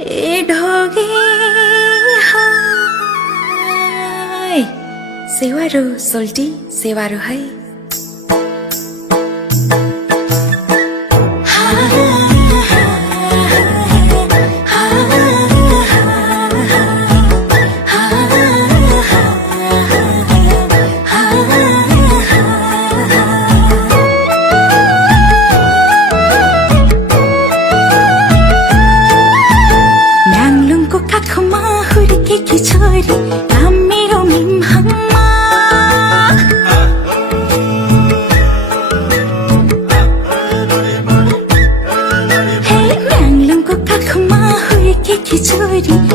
ए ढोगे हाय सेवारो सोल्टी सेवारो है की छोरी काम मेरो मिमहङमा हे म्याङलुङको काखमा हुर्केकी छोरी